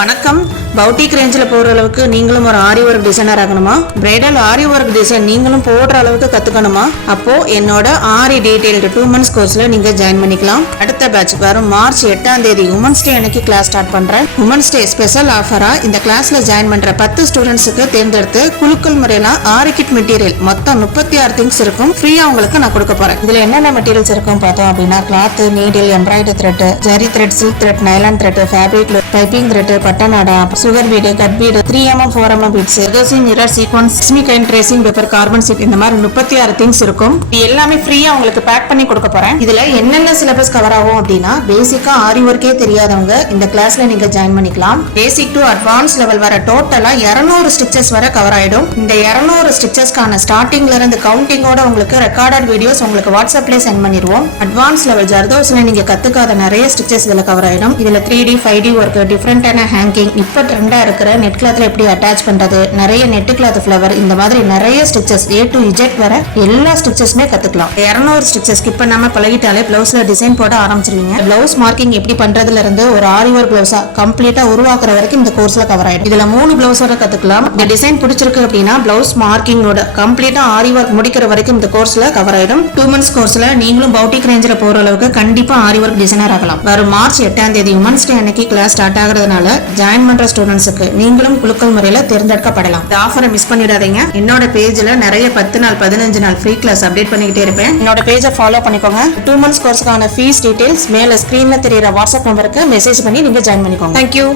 வணக்கம். பவுட்டிக் ரேஞ்சில் போகிற அளவுக்கு நீங்களும் ஒரு ஆரி ஒர்க் டிசைனர் ஆகணுமா? பிரைடல் ஆரி ஒர்க் டிசைன் நீங்களும் போடுற அளவுக்கு கற்றுக்கணுமா? அப்போ என்னோட ஆரி டீடைல்டு 2 months கோர்ஸில் நீங்கள் ஜாயின் பண்ணிக்கலாம். அடுத்த பேட்ச் வரும் மார்ச் 8ஆம் தேதி உமன்ஸ் டே அன்னைக்கு கிளாஸ் ஸ்டார்ட் பண்ணுறேன். உமன்ஸ் டே ஸ்பெஷல் ஆஃபராக இந்த கிளாஸில் ஜாயின் பண்ணுற 10 ஸ்டூடெண்ட்ஸுக்கு தேர்ந்தெடுத்து குழுக்கள் முறையில் ஆரி கிட் மெட்டீரியல் மொத்தம் 36 திங்ஸ் இருக்கும். ஃப்ரீயாக உங்களுக்கு நான் கொடுக்க போகிறேன். இதில் என்னென்ன மெட்டீரியல்ஸ் இருக்கும் பார்த்தோம் அப்படின்னா cloth, needle, embroidery thread, zari thread, silk thread, nylon thread, fabric, piping thread, பட்டனாடா, sugar bead, cut bead, 3mm 4mm beads, rexine, mirror, sequins, சிமிகைன், ட்ரேசிங் பேப்பர், கார்பன் சீட், இந்த மாதிரி 36 திங்ஸ் இருக்கும். இது எல்லாமே ஃப்ரீயா உங்களுக்கு பேக் பண்ணி கொடுக்க போறேன். இதுல என்னென்ன சிலபஸ் கவர் ஆகும் அப்படின்னா பேசிக்கா ஆரி ஒர்க்கே தெரியாதவங்க இந்த கிளாஸ்ல நீங்க ஜாயின் பண்ணிக்கலாம். பேசிக் டு அட்வான்ஸ் லெவல் வர டோட்டலா 200 ஸ்டிச்சஸ் வரை கவர் ஆயிடும். இந்த 200 ஸ்டிச்சஸ்க்கான ஸ்டார்டிங்ல இருந்து கவுண்டிங்கோட உங்களுக்கு ரெக்கார்டட் வீடியோஸ் உங்களுக்கு வாட்ஸ்அப்ல சென்ட் பண்ணிடுவோம். அட்வான்ஸ் லெவல் ஜர்தோஸ்ல நீங்க கத்துக்காத நிறைய ஸ்டிச்சஸ் இதுல கவர் ஆயிடும். இதுல 3D 5D ஒர்க், டிஃபரெண்டான ஹேங்கிங், இப்ப ட்ரெண்டா இருக்கிற நெட் கிளாத்ல எப்படி அட்டாச் பண்றது, நிறைய நெட் கிளாத் ஃபிளவர், இந்த மாதிரி நிறைய ஸ்டிச்சஸ் A to Z வர எல்லா ஸ்டிச்சஸ்மே கத்துக்கலாம். 200 ஸ்டிச்சஸ் ஸ்கிப் பண்ணாம பழகிட்டாலே பிளவுஸ்ல டிசைன் போட ஆரம்பிச்சிருவீங்க. பிளவுஸ் மார்க்கிங் எப்படி பண்றதுல இருந்து ஒரு ஆரி ஒர்க் பிளவுஸா கம்ப்ளீட்டா உருவாக்குற வரைக்கும் இந்த கோர்ஸ்ல கவர் ஆயிடும். இதுல 3 பிளவுஸ் வரை கத்துக்கலாம். இந்த டிசைன் பிடிச்சிருக்கு அப்படின்னா பிளவுஸ் மார்க்கிங்கோட கம்ப்ளீட்டா ஆரி ஒர்க் முடிக்கிற வரைக்கும் இந்த கோர்ஸ்ல கவர் ஆயிடும். 2 months கோர்ஸ்ல நீங்களும் பவுட்டிக் ரேஞ்சில் போற அளவுக்கு கண்டிப்பா ஆரி ஒர்க் டிசைனர் ஆகலாம். வரும் மார்ச் 8ஆம் தேதி உமன்ஸ் டே அன்னைக்கு கிளாஸ் ஸ்டார்ட் ஆகுறதுனால ஜாயின் பண்ற ஸ்டூடெண்ட்ஸுக்கு நீங்களும் குழுக்கள் முறையில தேர்ந்தெடுக்கப்படலாம். இந்த ஆஃபரை மிஸ் பண்ணிடாதீங்க. என்னோட பேஜ்ல நிறைய 10 நாள் 15 நாள் ஃப்ரீ கிளாஸ் அப்டேட் பண்ணிக்கிட்டே இருப்பேன். என்னோட பேஜை ஃபாலோ பண்ணிக்கோங்க. 2 months கோர்ஸ்க்கான ஃபீஸ் டீடைல்ஸ் மேல ஸ்கிரீன்ல தெரியுற வாட்ஸ்அப் நம்பருக்கு மெசேஜ் பண்ணி நீங்க ஜாயின் பண்ணிக்கோங்க. தேங்க்யூ.